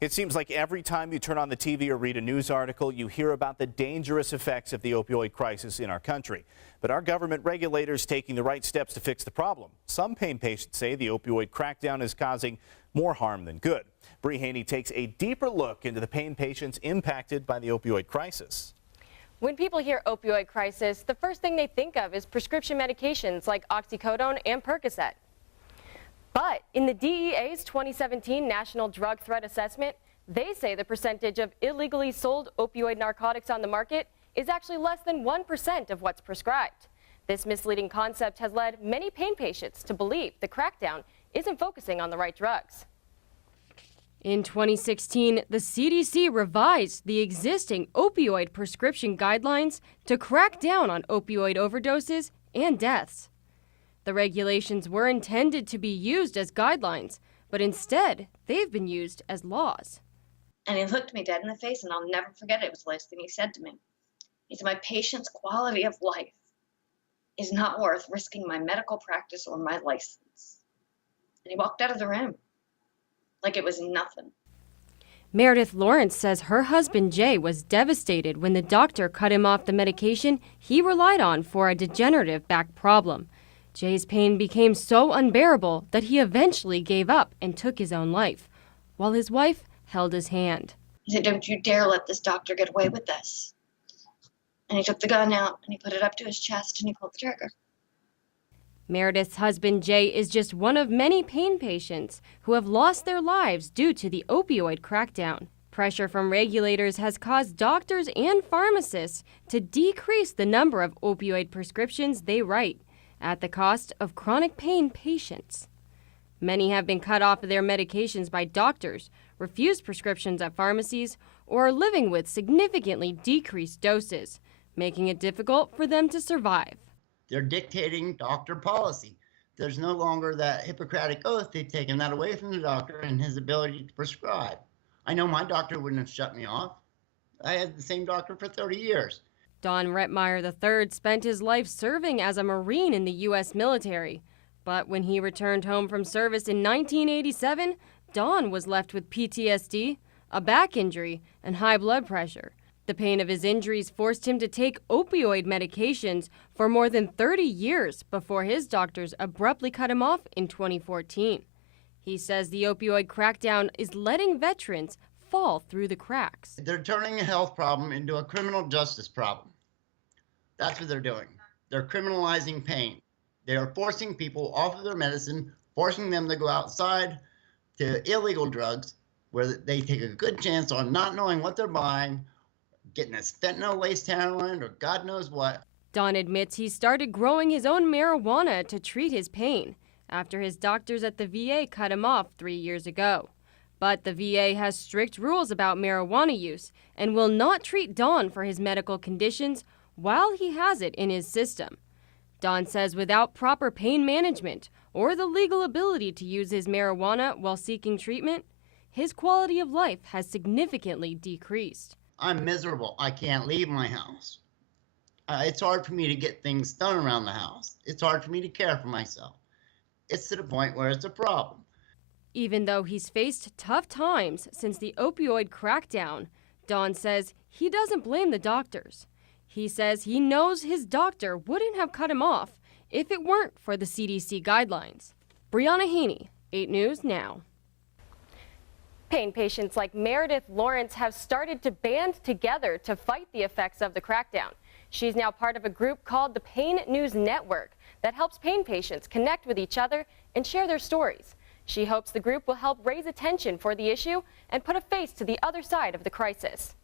It seems like every time you turn on the TV or read a news article, you hear about the dangerous effects of the opioid crisis in our country. But are government regulators taking the right steps to fix the problem? Some pain patients say the opioid crackdown is causing more harm than good. Haney takes a deeper look into the pain patients impacted by the opioid crisis. When people hear opioid crisis, the first thing they think of is prescription medications like oxycodone and Percocet. But in the DEA's 2017 National Drug Threat Assessment, they say the percentage of illegally sold opioid narcotics on the market is actually less than 1% of what's prescribed. This misleading concept has led many pain patients to believe the crackdown isn't focusing on the right drugs. In 2016, the CDC revised the existing opioid prescription guidelines to crack down on opioid overdoses and deaths. The regulations were intended to be used as guidelines, but instead, they've been used as laws. And he looked me dead in the face, and I'll never forget it. It was the last thing he said to me. He said, "My patient's quality of life is not worth risking my medical practice or my license." And he walked out of the room like it was nothing. Meredith Lawrence says her husband Jay was devastated when the doctor cut him off the medication he relied on for a degenerative back problem. Jay's pain became so unbearable that he eventually gave up and took his own life, while his wife held his hand. He said, "Don't you dare let this doctor get away with this." And he took the gun out and he put it up to his chest and he pulled the trigger. Meredith's husband Jay is just one of many pain patients who have lost their lives due to the opioid crackdown. Pressure from regulators has caused doctors and pharmacists to decrease the number of opioid prescriptions they write, at the cost of chronic pain patients. Many have been cut off of their medications by doctors, refused prescriptions at pharmacies, or are living with significantly decreased doses, making it difficult for them to survive. They're dictating doctor policy. There's no longer that Hippocratic oath. They've taken that away from the doctor and his ability to prescribe. I know my doctor wouldn't have shut me off. I had the same doctor for 30 years. Don Rettmeyer III spent his life serving as a Marine in the U.S. military. But when he returned home from service in 1987, Don was left with PTSD, a back injury, and high blood pressure. The pain of his injuries forced him to take opioid medications for more than 30 years before his doctors abruptly cut him off in 2014. He says the opioid crackdown is letting veterans fall through the cracks. They're turning a health problem into a criminal justice problem. That's what they're doing. They're criminalizing pain. They are forcing people off of their medicine, forcing them to go outside to illegal drugs where they take a good chance on not knowing what they're buying, getting a fentanyl-laced heroin or God knows what. Don admits he started growing his own marijuana to treat his pain after his doctors at the VA cut him off 3 years ago. But the VA has strict rules about marijuana use and will not treat Don for his medical conditions while he has it in his system. Don says without proper pain management or the legal ability to use his marijuana while seeking treatment, his quality of life has significantly decreased. I'm miserable. I can't leave my house. It's hard for me to get things done around the house. It's hard for me to care for myself. It's to the point where it's a problem. Even though he's faced tough times since the opioid crackdown, Don says he doesn't blame the doctors. He says he knows his doctor wouldn't have cut him off if it weren't for the CDC guidelines. Haney, 8 News Now. Pain patients like Meredith Lawrence have started to band together to fight the effects of the crackdown. She's now part of a group called the Pain News Network that helps pain patients connect with each other and share their stories. She hopes the group will help raise attention for the issue and put a face to the other side of the crisis.